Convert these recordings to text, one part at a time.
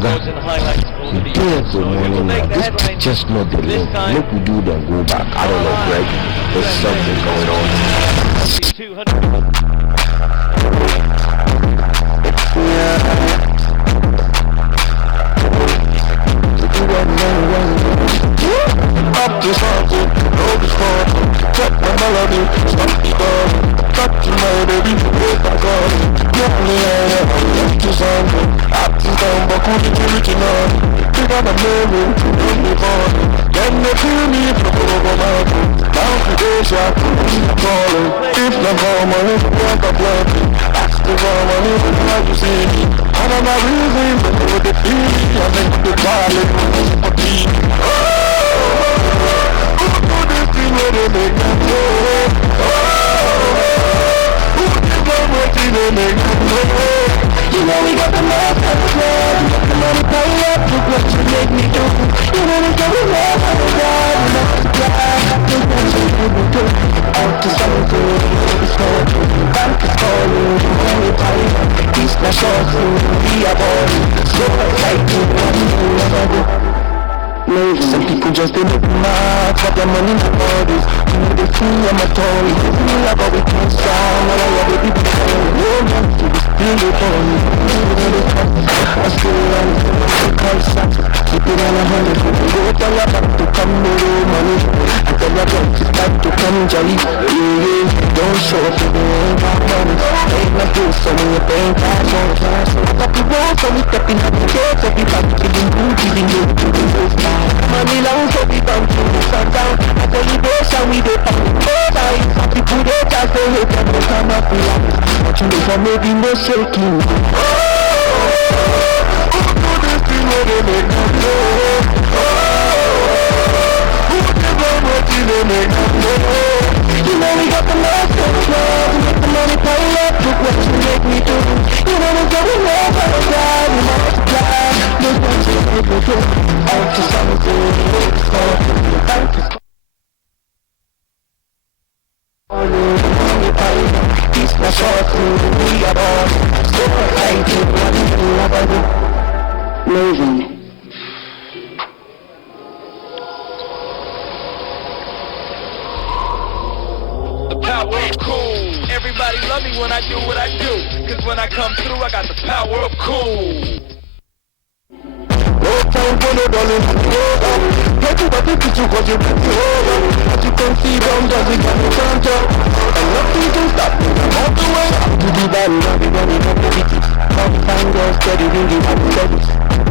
Oga, we did good morning now. This just not the link. Look, we do then go back. I don't know, Greg. There's something going on. Up to something, hold the spot, check my melody, stop the ball, touch my baby, break my God. You only have to something, up to down, but couldn't do it enough. You got a moment to bring me on. Then they feel me from over mountain, down to this shop, calling. If not for money, what a blessing. Ask the money, how you see me. I don't know reason, but with the feeling, I make the calling, for me. Where they make them go. Who did that much they make them go? You know we got the love and the love. We got the money pay up. Look what you make me do. You know we got the love and the love. We got the drive. Look what you make me do. Out to something, it's hard. Bank is calling. You know we pay up. He's not short, so we are born. So excited, what do you never do? Some people just they make mad, got their money in the bodies. You know they feel I'm a Tory. They feel like all we can't sound. All I have baby before. Oh man, so they still they for me. I still run, I call shots. Keep it on 100. Go tell your back to come with money. I tell your back to start to come jolly. Yeah, don't show up if you ain't got money. Ain't like this, so when you paying cash on cash. I got the road, so we stepping up the gates. Everybody feeling good, even though we do this now. Money long so we bound to the sundown. I tell you this and we did on both sides. Some people they just they hate them, they come up with lies. But you know for maybe no shaking. Who do this thing where they make them go? Who never much they make them go? You know we got the love and the love. We got the money pile up. Look what you make me do. You know we got the love and the love. We multiply. Look what you make me do. Out to something, it's hard. Bank is calling. He's not short, we are born. So excited, what do you ever do? Moving. Power of cool. Everybody love me when I do what I do. Cause when I come through, I got the power of cool. No time for no darling. Get you back into you cause you got the over. As you can see, down does it got the front up. And nothing can stop me. I'm out the way. To the band, now we running up the tickets. Now we find girls steady ringing at the levels.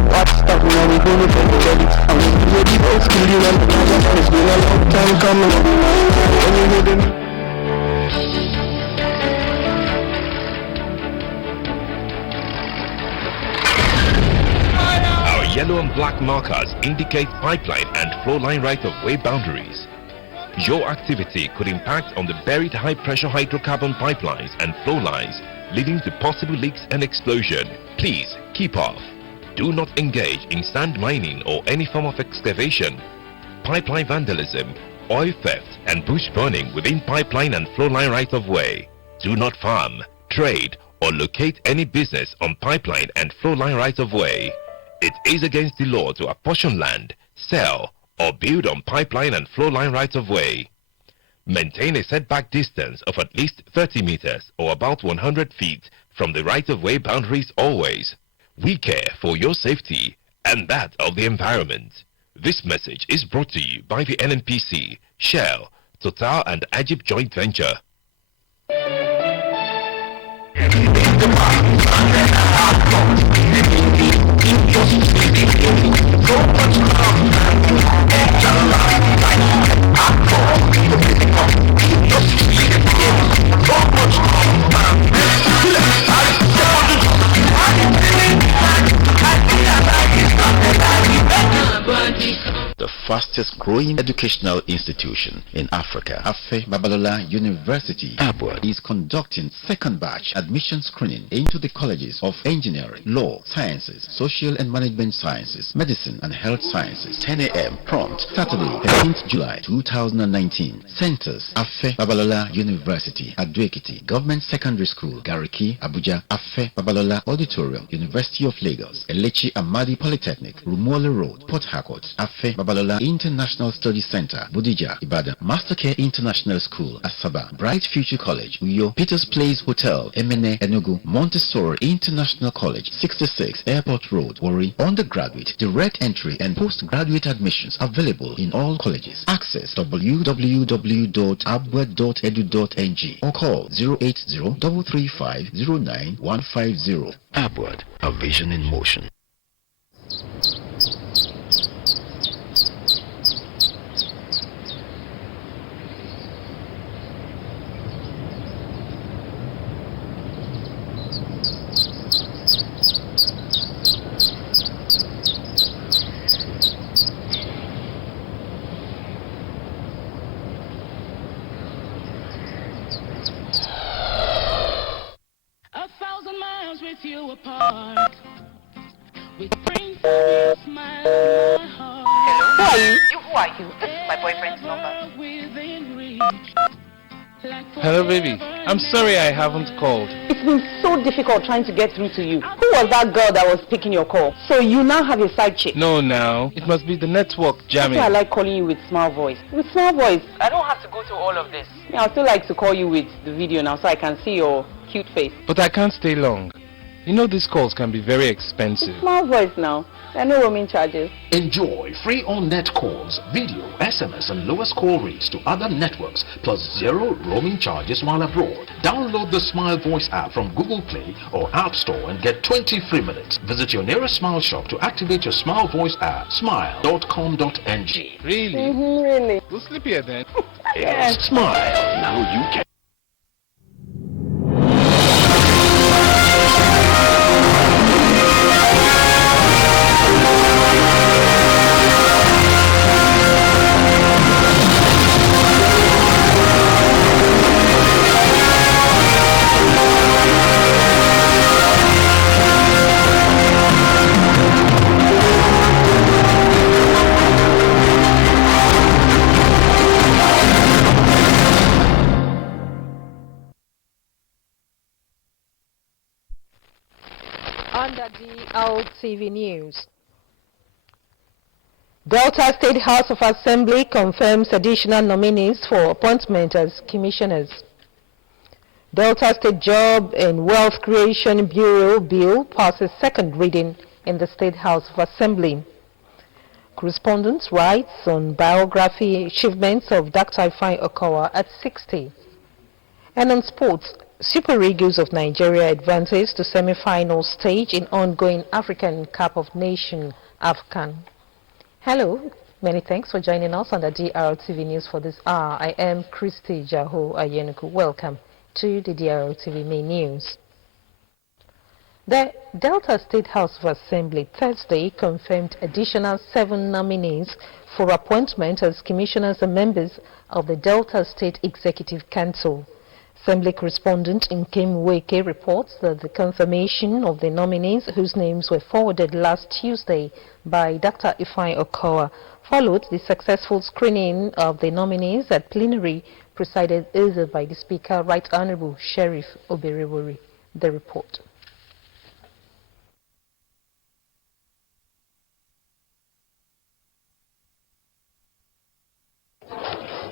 What's stopping now we going to the levels. And we still ready for stealing and the it's been a long time coming. When you hear them. Yellow and black markers indicate pipeline and flow line right-of-way boundaries. Your activity could impact on the buried high-pressure hydrocarbon pipelines and flow lines, leading to possible leaks and explosion. Please keep off. Do not engage in sand mining or any form of excavation. Pipeline vandalism, oil theft and bush burning within pipeline and flow line right-of-way. Do not farm, trade or locate any business on pipeline and flow line right-of-way. It is against the law to apportion land, sell, or build on pipeline and flow line right-of-way. Maintain a setback distance of at least 30 meters or about 100 feet from the right-of-way boundaries always. We care for your safety and that of the environment. This message is brought to you by the NNPC, Shell, Total and Egypt Joint Venture. The fastest growing educational institution in Africa, Afe Babalola University, Abwad, is conducting second batch admission screening into the colleges of Engineering, Law, Sciences, Social and Management Sciences, Medicine and Health Sciences. 10 a.m. prompt, Saturday, 13th July 2019. Centers: Afe Babalola University, Ado-Ekiti, Government Secondary School, Gariki, Abuja; Afe Babalola Auditorium, University of Lagos, Elechi Amadi Polytechnic, Rumuole Road, Port Harcourt; Afe Babalola International Study Center, Bodija, Ibadan; Mastercare International School, Asaba; Bright Future College, Uyo; Peters Place Hotel, Emene, Enugu; Montessori International College, 66 Airport Road, Warri. Undergraduate, direct entry and postgraduate admissions available in all colleges. Access www.abwad.edu.ng or call 080-335-09150. Abwad, a vision in motion. With you apart, with dreams of your smile in my heart. Hello? Who are you? Who are you? This is my boyfriend's number. Hello, baby. I'm sorry I haven't called. It's been so difficult trying to get through to you. Who was that girl that was picking your call? So you now have a side chick? No, now. It must be the network jamming. That's why I like calling you with small voice. With small voice, I don't have to go through all of this. yeah, I still like to call you with the video now so I can see your cute face. But I can't stay long. You know these calls can be very expensive. Small voice now. There are no roaming charges. Enjoy free on-net calls, video, SMS and lowest call rates to other networks plus 0 roaming charges while abroad. Download the Smile Voice app from Google Play or App Store and get 20 free minutes. Visit your nearest Smile shop to activate your Smile Voice app, smile.com.ng. Really? Really? We'll sleep here then. Yes. Smile. Now you can. Under Drtv News. Delta State House of Assembly confirms additional nominees for appointment as commissioners. Delta State Job and Wealth Creation Bureau Bill passes second reading in the State House of Assembly. Correspondent writes on biography achievements of Dr. Ifeanyi Okowa at 60. And on sports, Super Eagles of Nigeria advances to semi-final stage in ongoing African Cup of Nations AFCON. Hello, many thanks for joining us on the DRTV News for this hour. I am Christy Jaho Ayenuku. Welcome to the DRTV main news. The Delta State House of Assembly Thursday confirmed additional 7 nominees for appointment as commissioners and members of the Delta State Executive Council. Assembly correspondent Nkem Weke reports that the confirmation of the nominees whose names were forwarded last Tuesday by Dr. Ifeanyi Okowa followed the successful screening of the nominees at plenary presided over by the Speaker, Right Honorable Sheriff Oberewori. The report.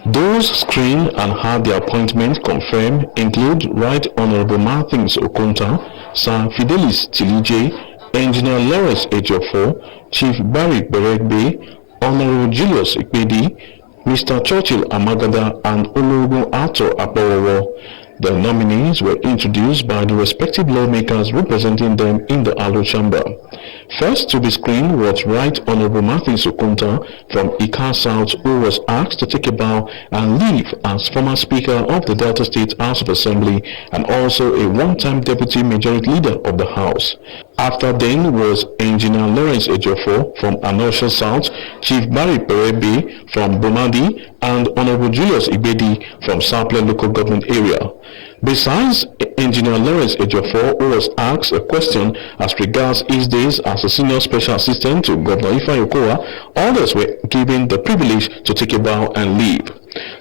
Those screened and had their appointment confirmed include Right Honorable Martins Okonta, Sir Fidelis Tilije, Engineer Lawrence Ejiofor, Chief Barry Beregbe, Honorable Julius Ikpedi, Mr. Churchill Amagada, and Honorable Arthur Apowowo. The nominees were introduced by the respective lawmakers representing them in the Alo Chamber. First to be screened was Right Honorable Martins Okonta from Ika South, who was asked to take a bow and leave as former Speaker of the Delta State House of Assembly and also a one-time Deputy Majority Leader of the House. After then was Engineer Lawrence Ejiofor from Anosha South, Chief Barry Perebe from Bomadi, and Honorable Julius Ibedi from Saple Local Government Area. Besides Engineer Lawrence Ejiofor, who was asked a question as regards his days as a senior special assistant to Governor Ifeanyi Okowa, others were given the privilege to take a bow and leave.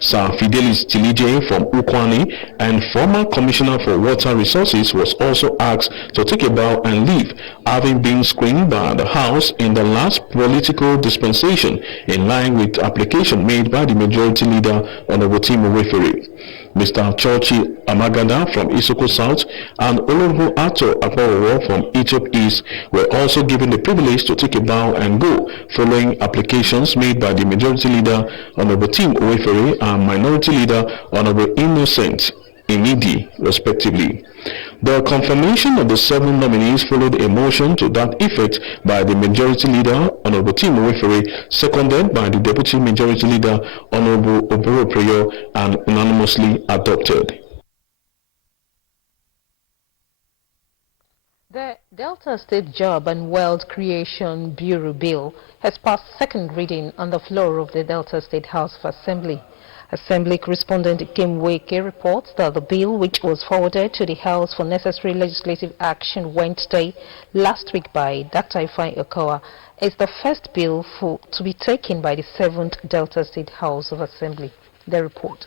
Sir Fidelis Tilije from Ukwani and former Commissioner for Water Resources was also asked to take a bow and leave, having been screened by the House in the last political dispensation in line with application made by the Majority Leader Honorable Tim Owefere. Mr. Chochi Amagada from Isoko South and Olongo Ato Akwawowo from Ethiop East were also given the privilege to take a bow and go, following applications made by the Majority Leader Honorable Tim Owefere and Minority Leader Honorable Innocent Imidi, respectively. The confirmation of the 7 nominees followed a motion to that effect by the Majority Leader, Honorable Tim Owefere, seconded by the Deputy Majority Leader, Honorable Oboro Preyo, and unanimously adopted. The Delta State Job and Wealth Creation Bureau Bill has passed second reading on the floor of the Delta State House of Assembly. Assembly correspondent Kim Weke reports that the bill, which was forwarded to the House for necessary legislative action Wednesday last week by Dr. Ifeanyi Okowa, is the first bill to be taken by the 7th Delta State House of Assembly. The report.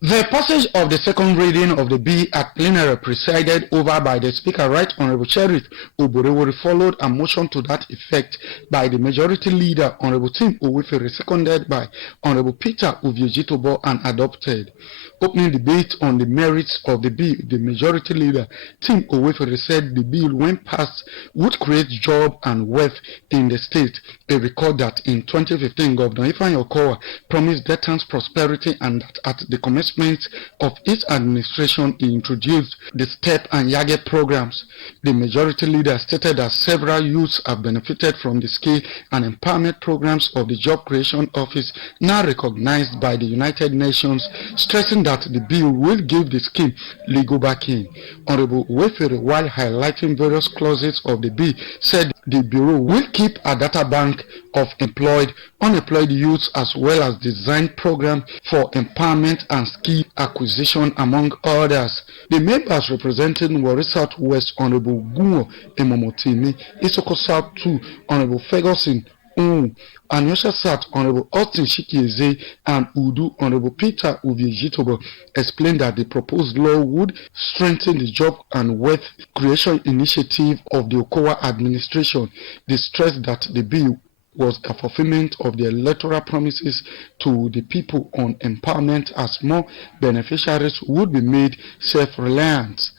The passage of the second reading of the bill at plenary presided over by the Speaker, Right Honorable Sheriff Oborewori, followed a motion to that effect by the Majority Leader, Honorable Tim Owefere, seconded by Honorable Peter Oviejitobo, and adopted. Opening debate on the merits of the bill, the Majority Leader, Tim Owefere, said the bill, when passed, would create job and wealth in the state. A record that in 2015, Governor Ifeanyi Okowa promised Deltans prosperity, and that at the commencement of its administration, he introduced the STEP and YAGE programs. The Majority Leader stated that several youths have benefited from the skill and empowerment programs of the Job Creation Office, now recognized by the United Nations, stressing that the bill will give the scheme legal backing. Honorable Owefere, while highlighting various clauses of the bill, said the Bureau will keep a data bank of employed, unemployed youths, as well as design programs for empowerment and skill acquisition, among others. The members representing Warri Southwest, Honorable Guo Emomotimi, Isoko South 2, Honorable Ferguson Anosha South, Honorable Austin Shikieze, and Udu, Honorable Peter Oviejitobo, explained that the proposed law would strengthen the job and wealth creation initiative of the Okowa administration. They stressed that the bill was a fulfillment of the electoral promises to the people on empowerment, as more beneficiaries would be made self-reliant.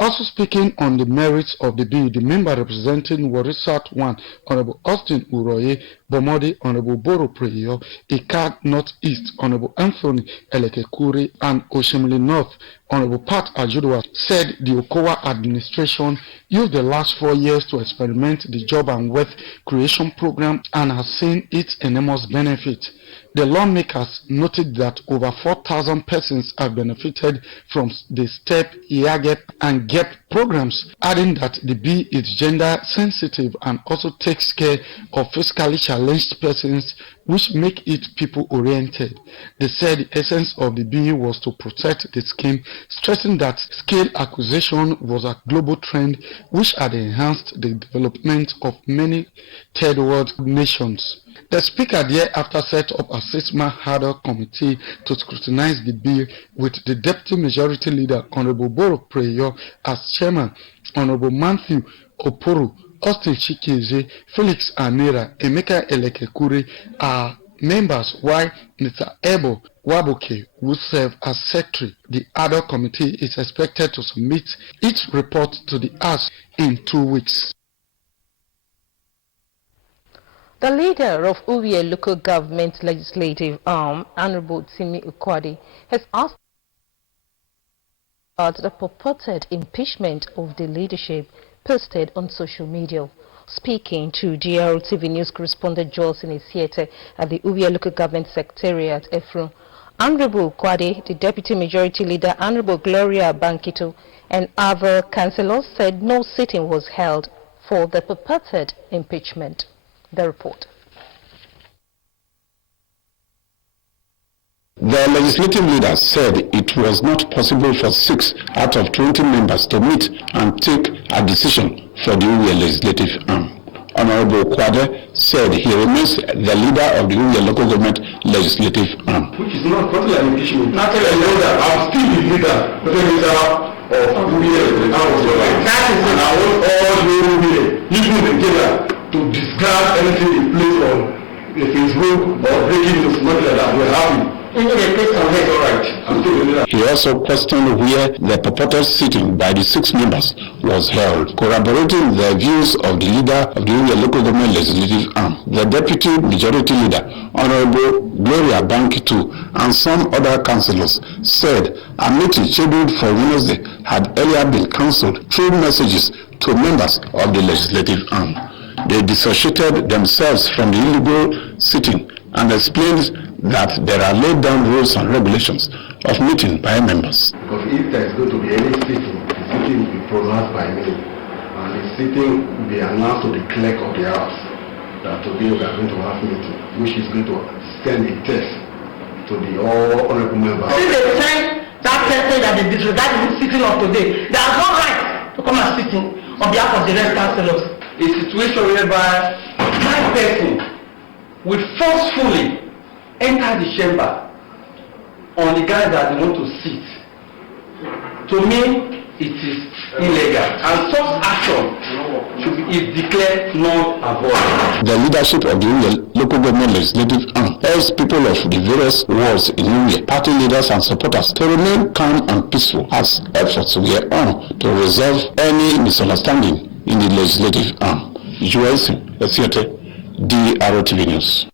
Also speaking on the merits of the bill, the member representing Warri South 1, Honorable Austin Uroye Bomodi, Honorable Boro Preyo, Ika North East, Honorable Anthony Elekekuri, and Oshimili North, Honorable Pat Ajudwa, said the Okowa administration used the last 4 years to experiment the job and wealth creation program and has seen its enormous benefit. The lawmakers noted that over 4,000 persons have benefited from the STEP, YAGEP, and GEP programs, adding that the bill is gender sensitive and also takes care of fiscally challenged persons, which make it people-oriented. They said the essence of the bill was to protect the scheme, stressing that skill acquisition was a global trend which had enhanced the development of many third world nations. The Speaker thereafter set up a 6-man hurdle committee to scrutinize the bill, with the Deputy Majority Leader, Honorable Boro Preyo, as chairman, Honorable Matthew Oporo, Austin Chikieze, Felix Anera, Emeka Elekekuri are members, while Mr. Ebo Wabuke will serve as secretary. The other committee is expected to submit its report to the House in 2 weeks. The leader of Uwie local government legislative arm, Honorable Timi Ukwadi, has asked about the purported impeachment of the leadership posted on social media. Speaking to Drtv news correspondent Joel Sinisiete at the Uwie local government secretariat, Efron, Honorable Kwade, the Deputy Majority Leader, Honorable Gloria Bankito, and other councillors said no sitting was held for the purported impeachment. The report. The legislative leader said it was not possible for 6 out of 20 members to meet and take a decision for the Uwe legislative arm. Honorable Kwade said he remains the leader of the Uwe local government legislative arm. Which is not totally an impeachment. Naturally, I know that I'm still the leader of Uwe, the house of the land. And I want all the Uwe, even together, to discard anything they place on the Facebook or breaking news, not like that. We're happy. He also questioned where the purported sitting by the 6 members was held, corroborating the views of the leader of the Uwe local government legislative arm. The deputy majority leader, Honorable Gloria Bankito, and some other councillors said a meeting scheduled for Wednesday had earlier been cancelled through messages to members of the legislative arm. They dissociated themselves from the illegal sitting and explained that there are laid down rules and regulations of meeting by members. Because if there is going to be any sitting, the sitting will be pronounced by me, and the sitting will be announced to the clerk of the house that today we are going to have meeting, which is going to send a test to the all honorable members. Since they send that test that they disregard the sitting of today, they have no right to come and sit in on behalf of the rest councillors. A situation whereby that person will forcefully enter the chamber on the ground that they want to sit. To me, it is illegal, and such action should be declared null and void. The leadership of the Uwe local government legislative arm urged people of the various wards in Uwe, party leaders and supporters to remain calm and peaceful as efforts were on to resolve any misunderstanding in the legislative arm. Joelson, Drtv News.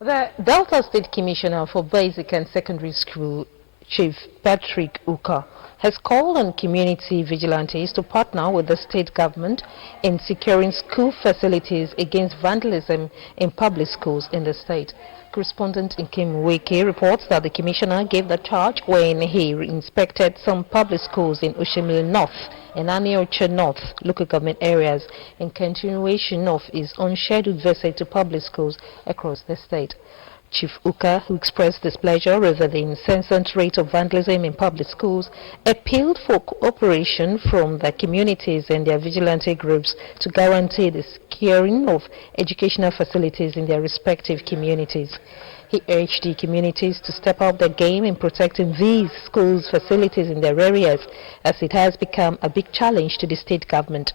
The Delta State Commissioner for Basic and Secondary School, Chief Patrick Uka, has called on community vigilantes to partner with the state government in securing school facilities against vandalism in public schools in the state. Correspondent Nkim Weke reports that the commissioner gave the charge when he inspected some public schools in Oshimili North and Aniocha North local government areas in continuation of his unscheduled visit to public schools across the state. Chief Uka, who expressed displeasure over the incessant rate of vandalism in public schools, appealed for cooperation from the communities and their vigilante groups to guarantee the securing of educational facilities in their respective communities. He urged the communities to step up their game in protecting these schools' facilities in their areas, as it has become a big challenge to the state government.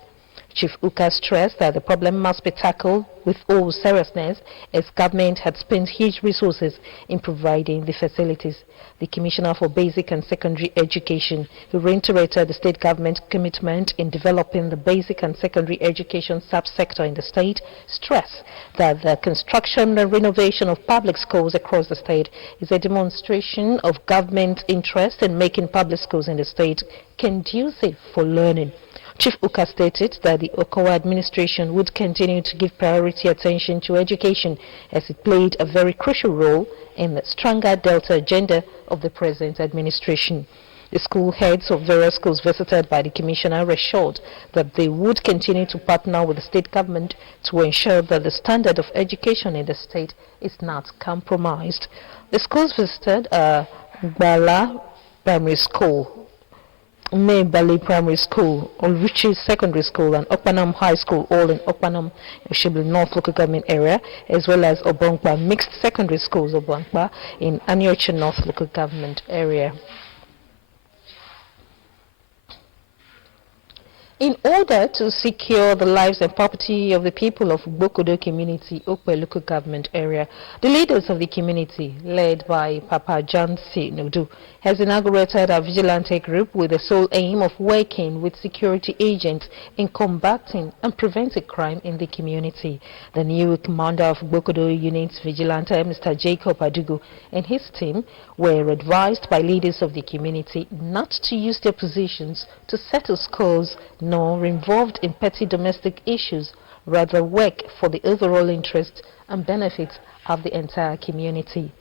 Chief Uka stressed that the problem must be tackled with all seriousness, as government had spent huge resources in providing the facilities. The Commissioner for Basic and Secondary Education, who reiterated the state government's commitment in developing the basic and secondary education subsector in the state, stressed that the construction and renovation of public schools across the state is a demonstration of government interest in making public schools in the state conducive for learning. Chief Uka stated that the Okowa administration would continue to give priority attention to education, as it played a very crucial role in the stronger Delta agenda of the present administration. The school heads of various schools visited by the commissioner assured that they would continue to partner with the state government to ensure that the standard of education in the state is not compromised. The schools visited Bala Primary School, Bali Primary School, Olvichi Secondary School, and Okpanam High School, all in Okpanam, Oshibli North local government area, as well as Obonkpa Mixed Secondary Schools, Obonkpa, in Aniocha North local government area. In order to secure the lives and property of the people of Bokodo community, Okwe local government area, the leaders of the community, led by Papa John C. Nodu, has inaugurated a vigilante group with the sole aim of working with security agents in combating and preventing crime in the community. The new commander of Bokodo Unit's vigilante, Mr. Jacob Adugu, and his team were advised by leaders of the community not to use their positions to settle scores nor involved in petty domestic issues, rather work for the overall interest and benefits of the entire community.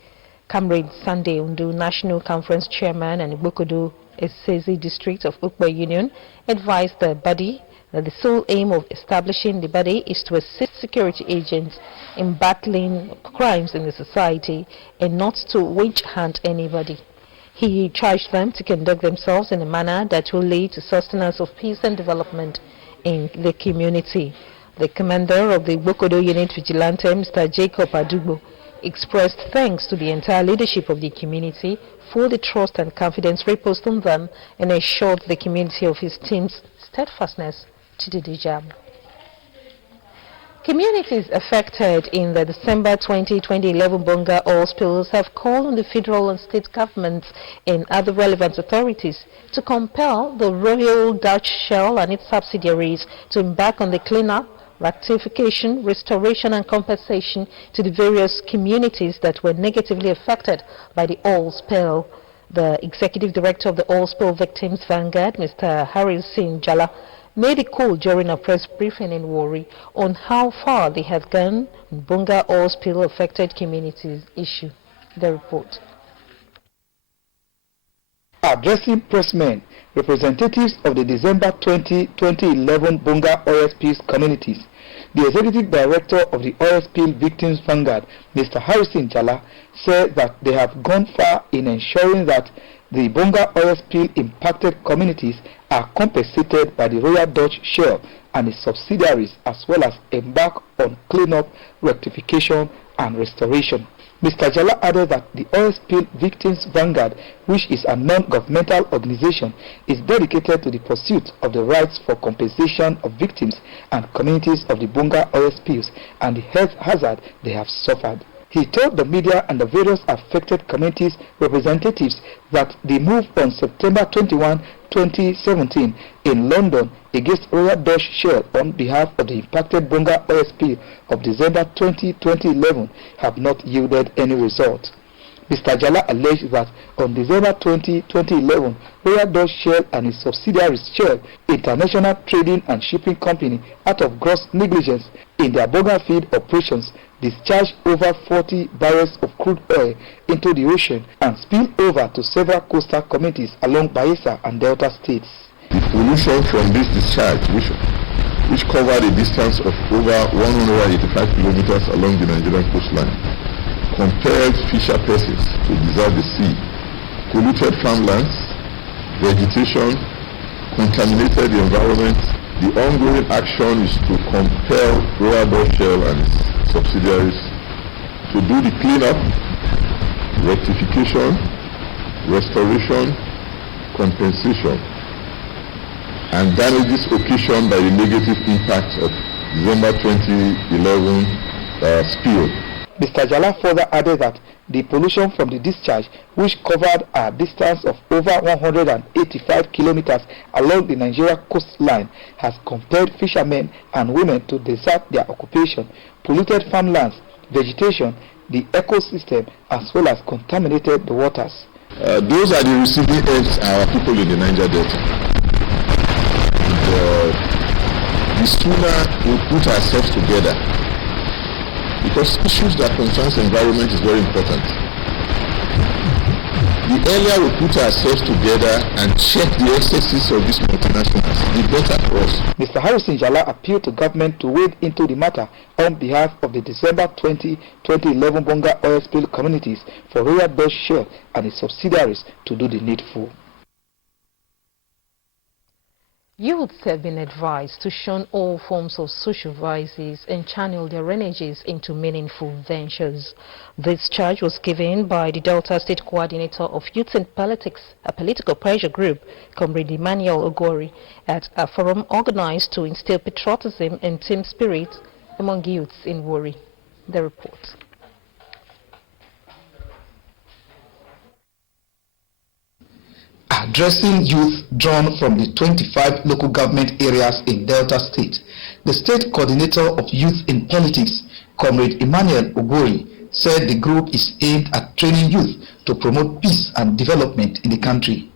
Comrade Sunday Undu, National Conference Chairman and Igbokodo Esezi District of Ukpa Union, advised the body that the sole aim of establishing the body is to assist security agents in battling crimes in the society and not to witch hunt anybody. He charged them to conduct themselves in a manner that will lead to sustenance of peace and development in the community. The commander of the Igbokodo Unit Vigilante, Mr. Jacob Adugbo, expressed thanks to the entire leadership of the community for the trust and confidence reposed on them and assured the community of his team's steadfastness to do the job. Communities affected in the December 2011 Bonga oil spills have called on the federal and state governments and other relevant authorities to compel the Royal Dutch Shell and its subsidiaries to embark on the cleanup, rectification, restoration and compensation to the various communities that were negatively affected by the oil spill. The Executive Director of the Oil Spill Victims Vanguard, Mr. Harrison Jala, made a call during a press briefing in Warri on how far they have gone on Bonga oil spill affected communities issue. The report. Addressing pressmen, representatives of the December 2011 Bonga oil spills communities, the Executive Director of the Oil Spill Victims Vanguard, Mr. Harrison Jala, said that they have gone far in ensuring that the Bonga oil spill impacted communities are compensated by the Royal Dutch Shell and its subsidiaries, as well as embark on cleanup, rectification and restoration. Mr. Jala added that the Oil Spill Victims Vanguard, which is a non-governmental organization, is dedicated to the pursuit of the rights for compensation of victims and communities of the Bonga oil spills and the health hazard they have suffered. He told the media and the various affected communities representatives that the move on September 21, 2017 in London against Royal Dutch Shell on behalf of the impacted Bonga oil spill of December 2011 have not yielded any result. Mr. Jala alleged that on December 20, 2011, Royal Dutch Shell and its subsidiaries Shell International Trading and Shipping Company, out of gross negligence in their Bonga field operations, discharged over 40 barrels of crude oil into the ocean and spilled over to several coastal communities along Bayelsa and Delta states. The pollution from this discharge, which covered a distance of over 185 kilometers along the Nigerian coastline, compelled fisher persons to desert the sea, polluted farmlands, vegetation, contaminated the environment. The ongoing action is to compel Royal Dutch Shell and its subsidiaries to do the cleanup, rectification, restoration, compensation, and damages occasioned by the negative impact of December 2011 spill. Mr. Jala further added that the pollution from the discharge, which covered a distance of over 185 kilometers along the Nigeria coastline, has compelled fishermen and women to desert their occupation, polluted farmlands, vegetation, the ecosystem, as well as contaminated the waters. Those are the receiving ends, our people in the Niger Delta. The sooner we put ourselves together, because issues that concerns environment is very important. The earlier we put ourselves together and check the excesses of these multinationals, the better for us. Mr. Harrison Jala appealed to government to wade into the matter on behalf of the December 20, 2011 Bonga oil spill communities for Royal Dutch Shell and its subsidiaries to do the needful. Youths have been advised to shun all forms of social vices and channel their energies into meaningful ventures. This charge was given by the Delta State Coordinator of Youth and Politics, a political pressure group, Comrade Emmanuel Ogori, at a forum organized to instill patriotism and team spirit among youths in Warri. The report. Addressing youth drawn from the 25 local government areas in Delta State, the State Coordinator of Youth in Politics, Comrade Emmanuel Ogori, said the group is aimed at training youth to promote peace and development in the country.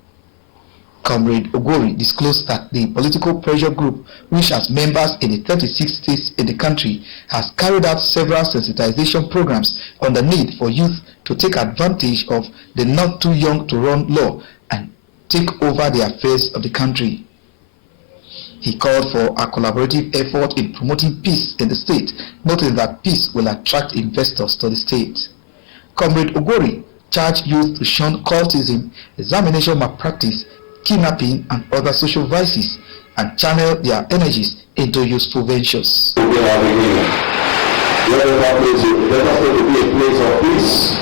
Comrade Ogori disclosed that the political pressure group, which has members in the 36 states in the country, has carried out several sensitization programs on the need for youth to take advantage of the not too young to run law and take over the affairs of the country. He called for a collaborative effort in promoting peace in the state, noting that peace will attract investors to the state. Comrade Ogori charged youth to shun cultism, examination malpractice, kidnapping and other social vices, and channel their energies into useful ventures. Let us to be a place of peace.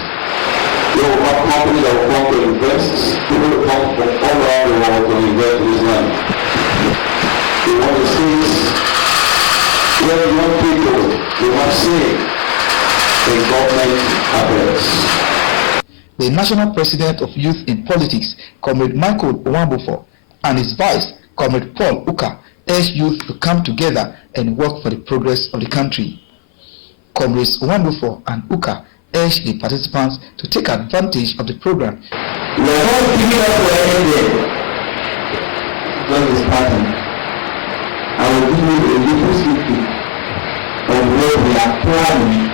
You will have companies that will come to invest. People will come from all around the world to invest in this land. We want to see where young people will have say in government affairs. The National President of Youth in Politics, Comrade Michael Owambufo, and his Vice, Comrade Paul Uka, urged youth to come together and work for the progress of the country. Comrades Owambufo and Uka urged the participants to take advantage of the program. We are not giving up for anything. Join this party. I will give you a little secret of what we are planning.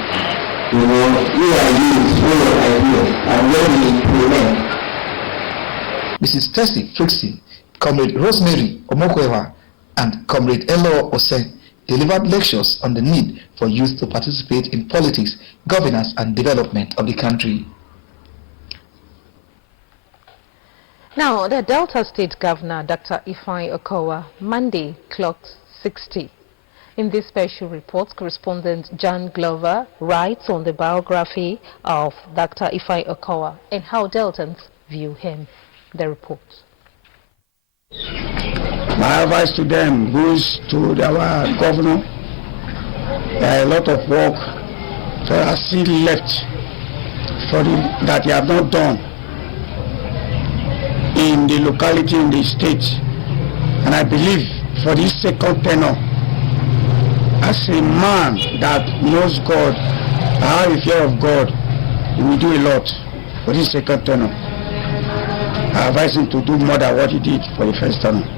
You know, you are used for your ideas and where we implement. Mrs. Tessie Frickson, Comrade Rosemary Omokwewa, and Comrade Elo Osen delivered lectures on the need for youth to participate in politics, governance, and development of the country. Now, the Delta State Governor, Dr. Ifeanyi Okowa, Monday clocked 60. In this special report, correspondent John Glover writes on the biography of Dr. Ifeanyi Okowa and how Deltans view him. The report. My advice to them goes to our governor. There are a lot of work that are still left that they have not done in the locality, in the state. And I believe for this second tenure, as a man that knows God, I have a fear of God, he will do a lot for this second tenure. I advise him to do more than what he did for the first tenure.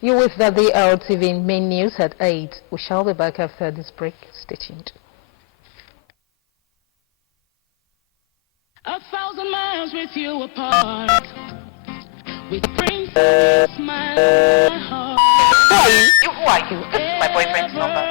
You're with the Drtv main news at 8. We shall be back after this break. Stay tuned. 1,000 miles with you apart. With brings a smile in my heart. Who are you? This is my boyfriend's number.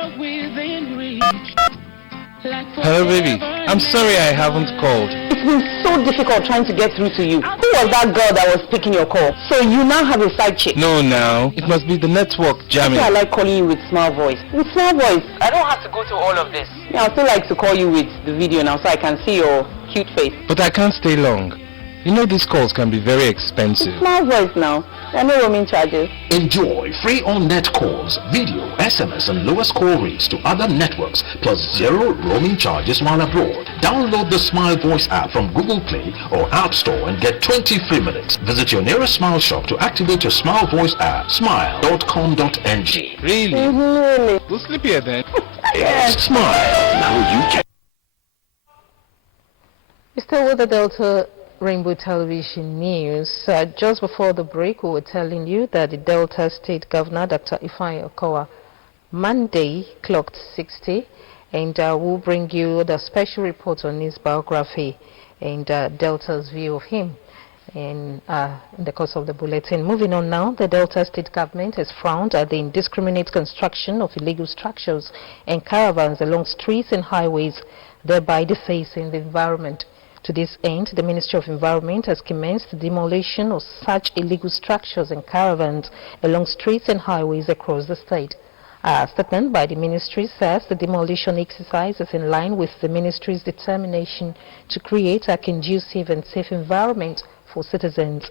Hello, baby. I'm sorry I haven't called. It's been so difficult trying to get through to you. Who was that girl that was picking your call? So you now have a side chick? No, now. It must be the network jamming. I like calling you with small voice. With small voice? I don't have to go through all of this. Yeah, I still like to call you with the video now so I can see your cute face. But I can't stay long. You know these calls can be very expensive. Small voice now. There are no roaming charges. Enjoy free on-net calls, video, SMS and lowest call rates to other networks plus 0 roaming charges while abroad. Download the Smile Voice app from Google Play or App Store and get 20 free minutes. Visit your nearest Smile shop to activate your Smile Voice app. Smile.com.ng. Really? Really? We'll sleep here then. Yes. Smile. Now you can. We're still with the Delta Rainbow Television News. Just before the break, we were telling you that the Delta State Governor, Dr. Ifeanyi Okowa, Monday clocked 60, and we'll bring you the special report on his biography and Delta's view of him in the course of the bulletin. Moving on now, the Delta State government has frowned at the indiscriminate construction of illegal structures and caravans along streets and highways, thereby defacing the environment. To this end, the Ministry of Environment has commenced the demolition of such illegal structures and caravans along streets and highways across the state. A statement by the ministry says the demolition exercise is in line with the ministry's determination to create a conducive and safe environment for citizens.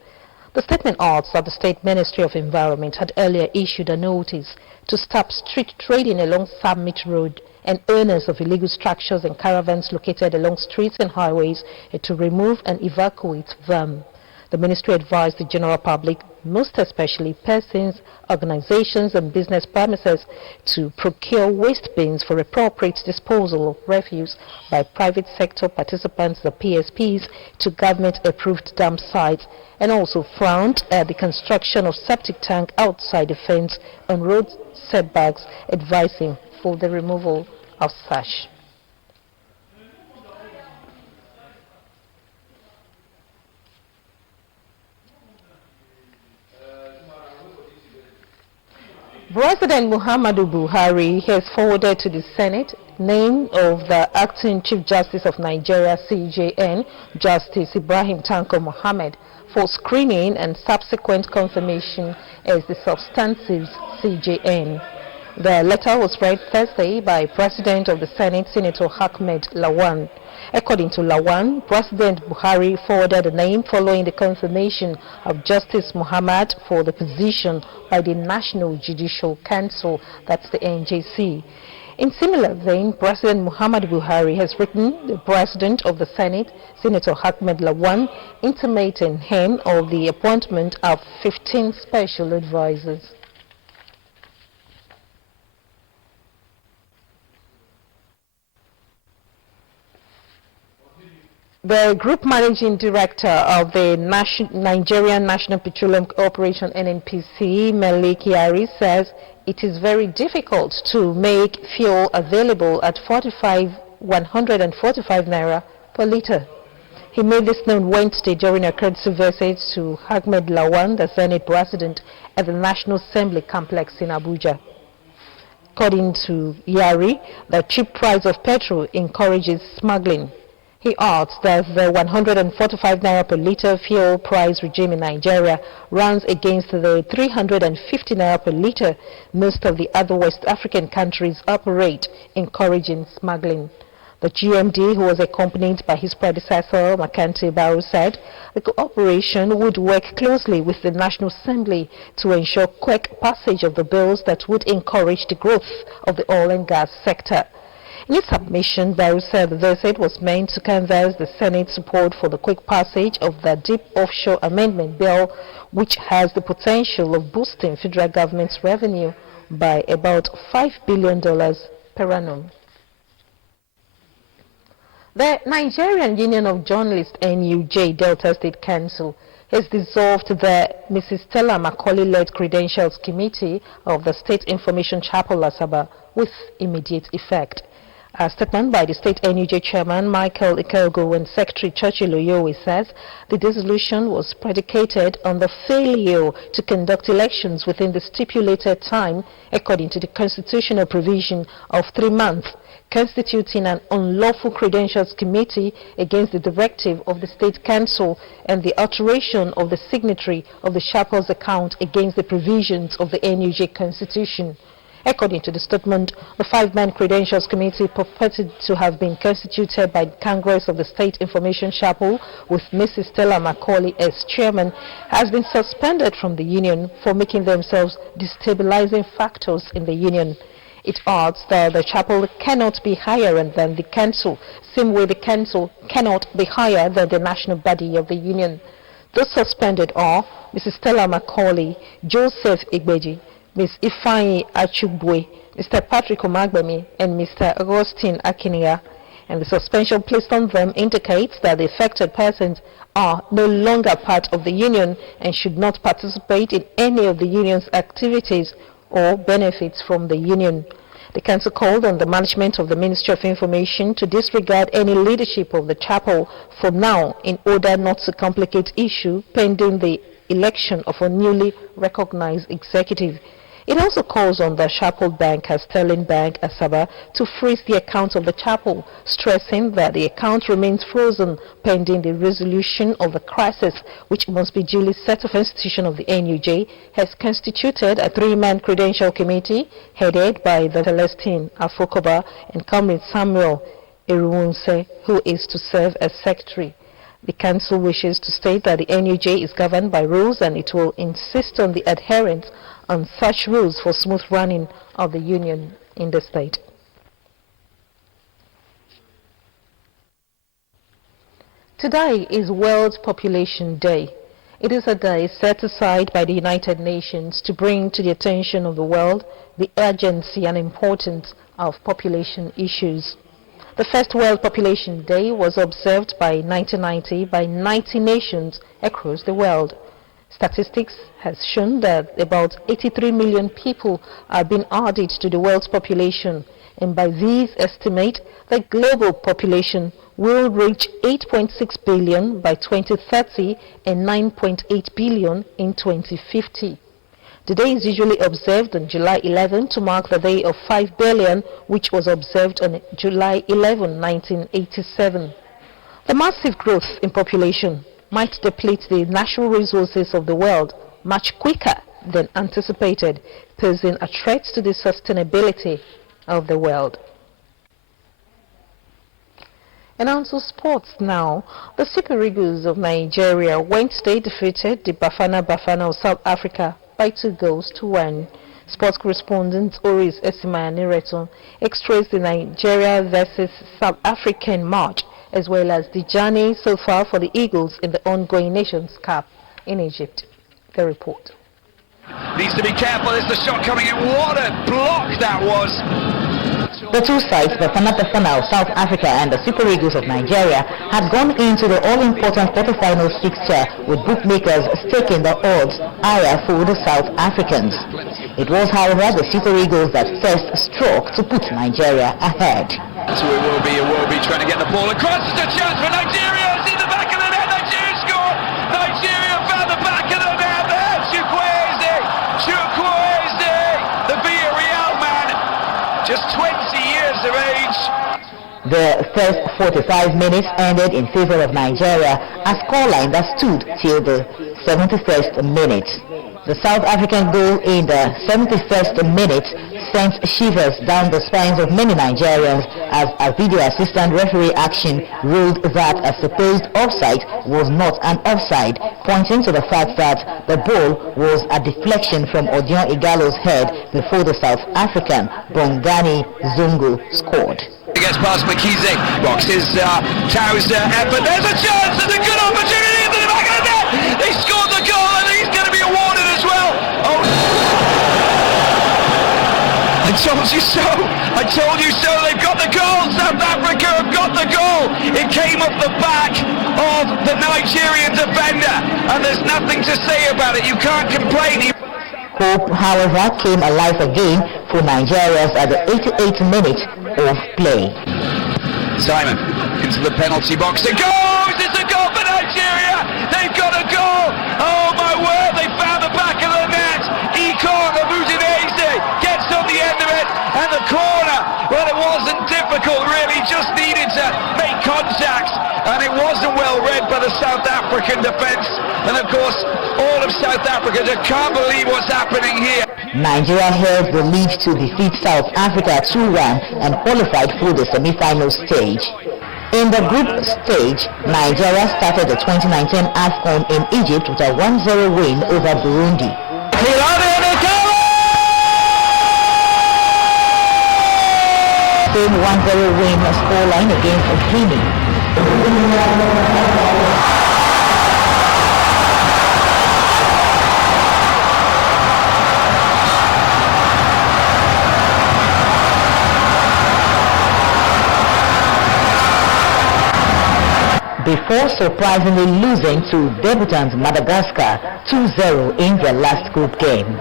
The statement adds that the State Ministry of Environment had earlier issued a notice to stop street trading along Summit Road and owners of illegal structures and caravans located along streets and highways to remove and evacuate them. The ministry advised the general public most especially persons, organizations and business premises, to procure waste bins for appropriate disposal of refuse by private sector participants, the PSPs, to government-approved dump sites, and also frowned at the construction of septic tank outside the fence on road setbacks, advising for the removal of such. President Muhammadu Buhari has forwarded to the Senate name of the acting Chief Justice of Nigeria, CJN, Justice Ibrahim Tanko Mohammed, for screening and subsequent confirmation as the substantive CJN. The letter was read Thursday by President of the Senate, Senator Ahmed Lawan. According to Lawan, President Buhari forwarded the name following the confirmation of Justice Muhammad for the position by the National Judicial Council, that's the NJC. In similar vein, President Muhammad Buhari has written the President of the Senate, Senator Ahmed Lawan, intimating him of the appointment of 15 special advisors. The Group Managing Director of the Nigerian National Petroleum Corporation (NNPC), Mele Kyari, says it is very difficult to make fuel available at 145 naira per litre. He made this known Wednesday during a courtesy visit to Ahmed Lawan, the Senate President, at the National Assembly complex in Abuja. According to Yari, the cheap price of petrol encourages smuggling. He adds that the 145 naira per litre fuel price regime in Nigeria runs against the 350 naira per litre most of the other West African countries operate, encouraging smuggling. The GMD, who was accompanied by his predecessor, Makante Barrow, said the cooperation would work closely with the National Assembly to ensure quick passage of the bills that would encourage the growth of the oil and gas sector. In his submission, Barrow said the visit was meant to canvass the Senate's support for the quick passage of the Deep Offshore Amendment Bill, which has the potential of boosting federal government's revenue by about $5 billion per annum. The Nigerian Union of Journalists, NUJ, Delta State Council, has dissolved the Mrs. Stella Macaulay-led Credentials Committee of the State Information Chapel, Asaba, with immediate effect. A statement by the State NUJ Chairman Michael Ikeogo and Secretary Churchill Oyowe says the dissolution was predicated on the failure to conduct elections within the stipulated time according to the constitutional provision of 3 months, constituting an unlawful credentials committee against the directive of the State Council and the alteration of the signatory of the chapel's account against the provisions of the NUJ Constitution. According to the statement, the 5-man Credentials Committee purported to have been constituted by the Congress of the State Information Chapel with Mrs. Stella Macaulay as chairman has been suspended from the union for making themselves destabilizing factors in the union. It adds that the chapel cannot be higher than the council, same way the council cannot be higher than the national body of the union. Those suspended are Mrs. Stella Macaulay, Joseph Igbeji, Ms. Ifeanyi Achubwe, Mr. Patrick Omagbemi, and Mr. Augustine Akiniya, and the suspension placed on them indicates that the affected persons are no longer part of the union and should not participate in any of the union's activities or benefits from the union. The council called on the management of the Ministry of Information to disregard any leadership of the chapel for now in order not to complicate issue pending the election of a newly recognized executive. It also calls on the Chapel Bank, Sterling Bank, Asaba, to freeze the account of the chapel, stressing that the account remains frozen pending the resolution of the crisis, which must be duly set of institution of the NUJ, has constituted a 3-man credential committee headed by the Celestine Afokoba and Comrade Samuel Eruwunse, who is to serve as secretary. The council wishes to state that the NUJ is governed by rules and it will insist on the adherence on such rules for smooth running of the union in the state. Today is World Population Day. It is a day set aside by the United Nations to bring to the attention of the world the urgency and importance of population issues. The first World Population Day was observed by 1990 by 90 nations across the world. Statistics has shown that about 83 million people are being added to the world's population, and by these estimates, the global population will reach 8.6 billion by 2030 and 9.8 billion in 2050. The day is usually observed on July 11 to mark the day of 5 billion, which was observed on July 11, 1987. The massive growth in population might deplete the natural resources of the world much quicker than anticipated, posing a threat to the sustainability of the world. And on to sports now. The Super Eagles of Nigeria Wednesday defeated the Bafana Bafana of South Africa by 2-1. Sports correspondent Oris Esimayanireton expressed the Nigeria versus South African match as well as the journey so far for the Eagles in the ongoing Nations Cup in Egypt. The report. Needs to be careful, there's the shot coming in. What a block that was! The two sides, the Bafana Bafana of South Africa and the Super Eagles of Nigeria, had gone into the all-important quarterfinals fixture with bookmakers staking the odds higher for the South Africans. It was, however, the Super Eagles that first struck to put Nigeria ahead. So it will be trying to get the ball across. It's a chance for Nigeria. It's in the back of the net. Nigeria scored. Nigeria found the back of the net there. Chukwueze, the Villarreal man, just 20 years of age. The first 45 minutes ended in favor of Nigeria, a scoreline that stood till the 71st minute. The South African goal in the 71st minute sent shivers down the spines of many Nigerians as a video assistant referee action ruled that a supposed offside was not an offside, pointing to the fact that the ball was a deflection from Odion Igalo's head before the South African Bongani Zungu scored. He gets past Mkize, boxes Tau's effort. There's a chance, there's a good opportunity into the back of the net. They scored the goal and he's going to be awarded as well. Oh. I told you so. I told you so. They've got the goal. South Africa have got the goal. It came off the back of the Nigerian defender and there's nothing to say about it. You can't complain. Hope, however, came alive again for Nigerians at the 88th minute of play. Simon into the penalty box. It goes! It's a goal for Nigeria! They've got a goal! Oh my word! They found the back of the net! Ikon Udinese gets on the end of it and the corner. Well, it wasn't difficult really, just needed to make contact and it wasn't well read by the South African defence. And of course, all of South Africa just can't believe what's happening here. Nigeria held the lead to defeat South Africa 2-1 and qualified for the semi-final stage. In the group stage, Nigeria started the 2019 AFCON in Egypt with a 1-0 win over Burundi. Same 1-0 win scoreline against Guinea. Before surprisingly losing to debutant Madagascar 2-0 in their last group game.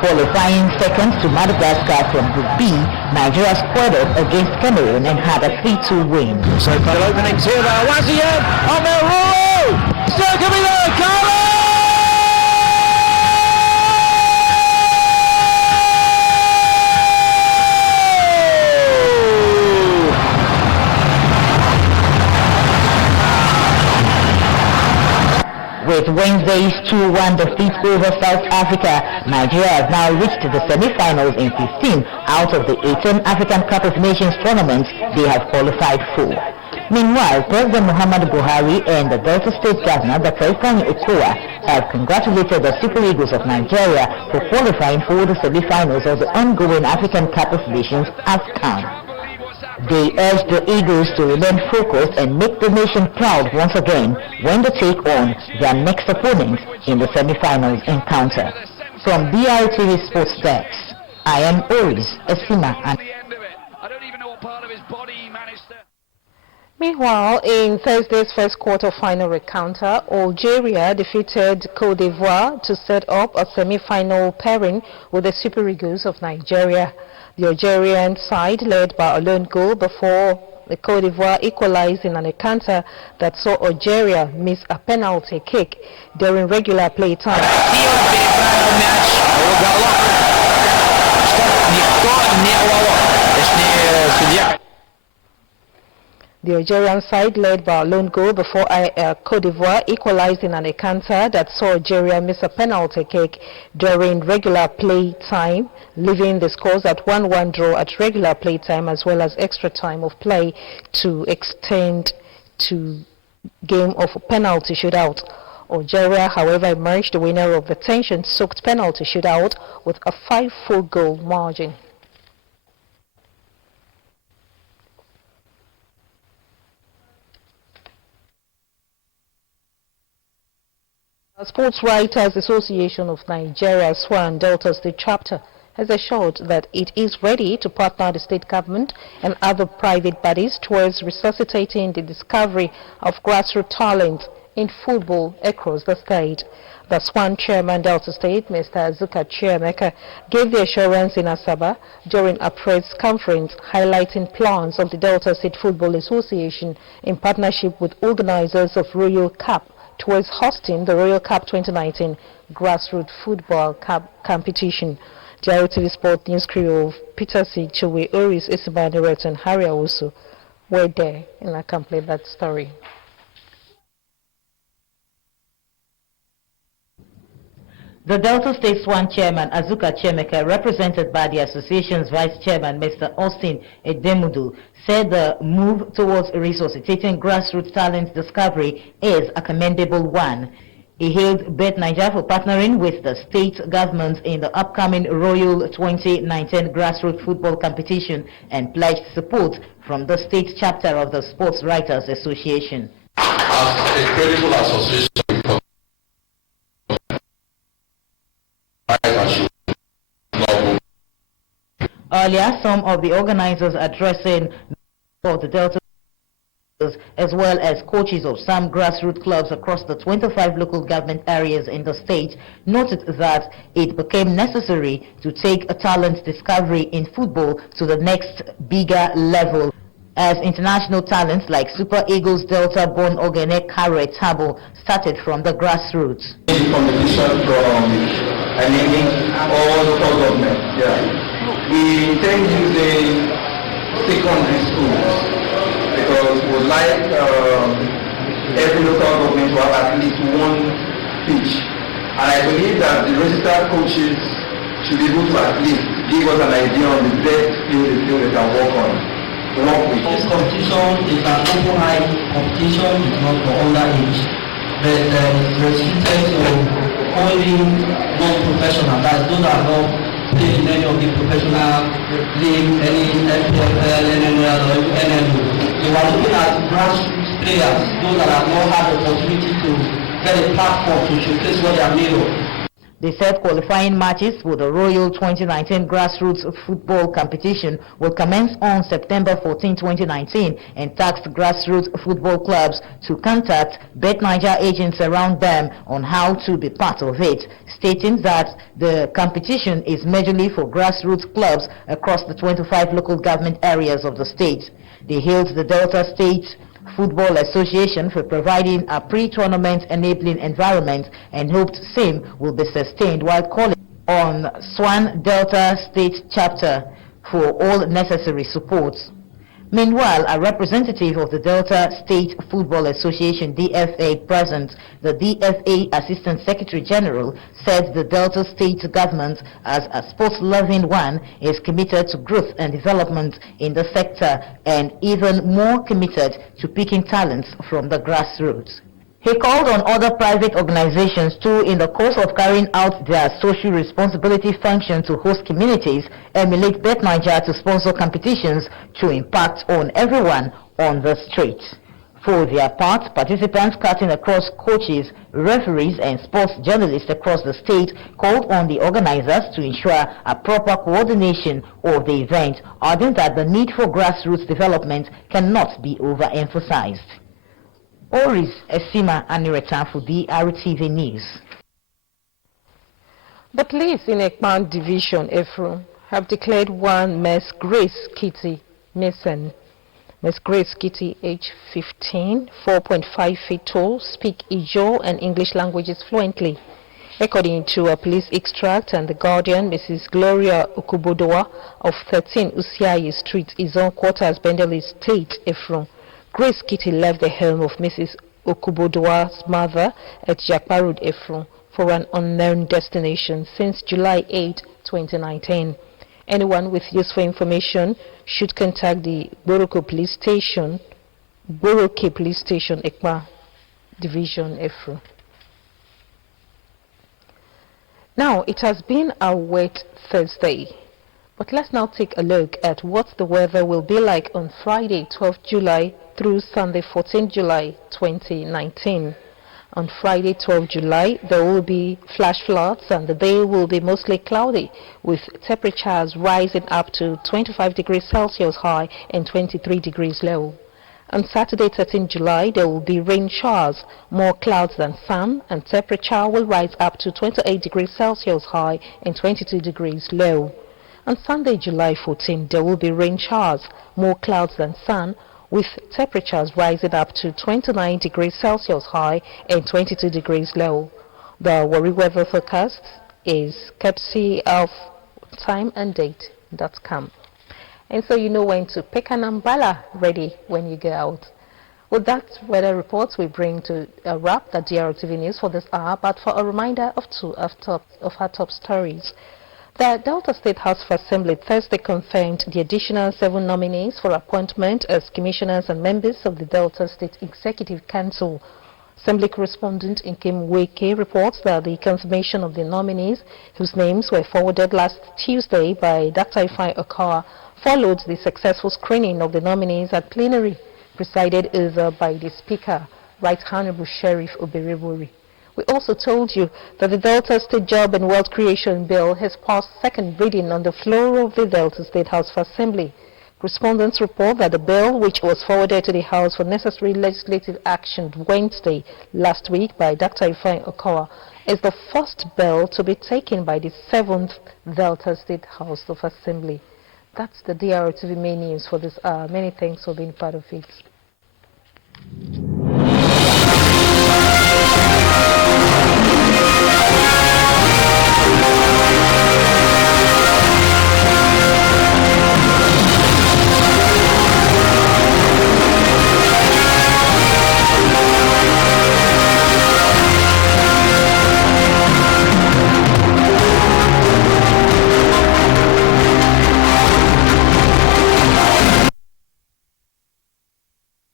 Qualifying second to Madagascar from Group B, Nigeria squared up against Cameroon and had a 3-2 win. So far openings here by Waziyem on the roll! Still coming there, Carlo! With Wednesday's 2-1 defeat over South Africa, Nigeria has now reached the semi-finals in 15 out of the 18 African Cup of Nations tournaments they have qualified for. Meanwhile, President Muhammadu Buhari and the Delta State Governor, Dr. Ifeanyi Okowa, have congratulated the Super Eagles of Nigeria for qualifying for the semi-finals of the ongoing African Cup of Nations AFCON. They urged the Eagles to remain focused and make the nation proud once again when they take on their next opponent in the semi-finals encounter. From Drtv Sports Desk, I am Oris Esima. Meanwhile, in Thursday's first quarter final encounter, Algeria defeated Cote d'Ivoire to set up a semi-final pairing with the Super Eagles of Nigeria. The Algerian side led by a lone goal before the Cote d'Ivoire equalized in an encounter that saw Algeria miss a penalty kick during regular play time. The Algerian side led by a lone goal before Cote d'Ivoire equalized in an encounter that saw Algeria miss a penalty kick during regular play time, leaving the scores at 1-1 draw at regular play time as well as extra time of play to extend to game of penalty shootout. Algeria, however, emerged the winner of the tension-soaked penalty shootout with a 5-4 goal margin. Sports Writers Association of Nigeria, SWAN Delta State Chapter, has assured that it is ready to partner the state government and other private bodies towards resuscitating the discovery of grassroots talent in football across the state. The SWAN chairman Delta State, Mr. Azuka Chiameka, gave the assurance in Asaba during a press conference highlighting plans of the Delta State Football Association in partnership with organizers of Royal Cup towards hosting the Royal Cup 2019 Grassroots Football Cup competition. The Drtv Sport News crew of Peter C. Chewe, Oris Isibaniret and Harry Awusu were there and accompanied that story. The Delta State SWAN chairman, Azuka Chiameka, represented by the association's vice chairman, Mr. Austin Edemudu, said the move towards resuscitating grassroots talent discovery is a commendable one. He hailed Bet Niger for partnering with the state government in the upcoming Royal 2019 Grassroots Football Competition and pledged support from the state chapter of the Sports Writers Association. As a credible association, earlier, some of the organizers addressing the Delta as well as coaches of some grassroots clubs across the 25 local government areas in the state noted that it became necessary to take a talent discovery in football to the next bigger level, as international talents like Super Eagles Delta-born Ogene Kare Tabo started from the grassroots. Competition from all local governments. We intend using secondary schools because we would like every local government to have at least one pitch. And I believe that the registered coaches should be able to at least give us an idea on the best field they feel they can work with. This competition is an open eye competition, it's not for underage, but it's restricted to only non-professional, that's those that are not playing in any of the professional leagues, any NPFL, NNL, or NNU. We were looking at grassroots players, those that have not had the opportunity to get a platform to showcase what they are made of. They said qualifying matches for the Royal 2019 Grassroots Football Competition will commence on September 14, 2019 and tasked grassroots football clubs to contact Bet Niger agents around them on how to be part of it, stating that the competition is majorly for grassroots clubs across the 25 local government areas of the state. They hailed the Delta State Football Association for providing a pre-tournament enabling environment and hoped same will be sustained, while calling on SWAN Delta State Chapter for all necessary support. Meanwhile, a representative of the Delta State Football Association DFA present, the DFA Assistant Secretary General, said the Delta State government, as a sports-loving one, is committed to growth and development in the sector and even more committed to picking talents from the grassroots. He called on other private organizations to, in the course of carrying out their social responsibility function to host communities, emulate Bet Niger to sponsor competitions to impact on everyone on the street. For their part, participants cutting across coaches, referees and sports journalists across the state called on the organizers to ensure a proper coordination of the event, adding that the need for grassroots development cannot be overemphasized. Oris Esima Anireta for Drtv News. The police in Ekman Division, Efru, have declared one Miss Grace Kitty missing. Miss Grace Kitty, age 15, 4.5 feet tall, speak Ijaw and English languages fluently. According to a police extract and the Guardian, Mrs. Gloria Okubodowa of 13 Usiayi Street, Izon Quarters, Bendel State, Efru. Grace Kitty left the home of Mrs. Okubodowa's mother at Jakparud, Efru, for an unknown destination since July 8, 2019. Anyone with useful information should contact the Boroke Police Station, Ekma Division, Efru. Now, it has been a wet Thursday. But let's now take a look at what the weather will be like on Friday, 12th July through Sunday, 14th July 2019. On Friday, 12th July, there will be flash floods and the day will be mostly cloudy, with temperatures rising up to 25 degrees Celsius high and 23 degrees low. On Saturday, 13th July, there will be rain showers, more clouds than sun, and temperature will rise up to 28 degrees Celsius high and 22 degrees low. On Sunday, July 14, there will be rain showers, more clouds than sun, with temperatures rising up to 29 degrees Celsius high and 22 degrees low. The Warri weather forecast is courtesy of timeanddate.com. And so you know when to pick an umbrella ready when you go out. With that weather reports, we bring to a wrap the DRTV news for this hour, but for a reminder of two of our top stories. The Delta State House of Assembly Thursday confirmed the additional 7 nominees for appointment as commissioners and members of the Delta State Executive Council. Assembly correspondent Nkem Weke reports that the confirmation of the nominees, whose names were forwarded last Tuesday by Dr. Ifeanyi Okawa, followed the successful screening of the nominees at plenary, presided over by the Speaker, Right Honorable Sheriff Oberewori. We also told you that the Delta State Job and Wealth Creation Bill has passed second reading on the floor of the Delta State House of Assembly. Respondents report that the bill, which was forwarded to the House for necessary legislative action Wednesday last week by Dr. Ifeanyi Okawa, is the first bill to be taken by the 7th Delta State House of Assembly. That's the DRTV main news for this hour. Many thanks for being part of it.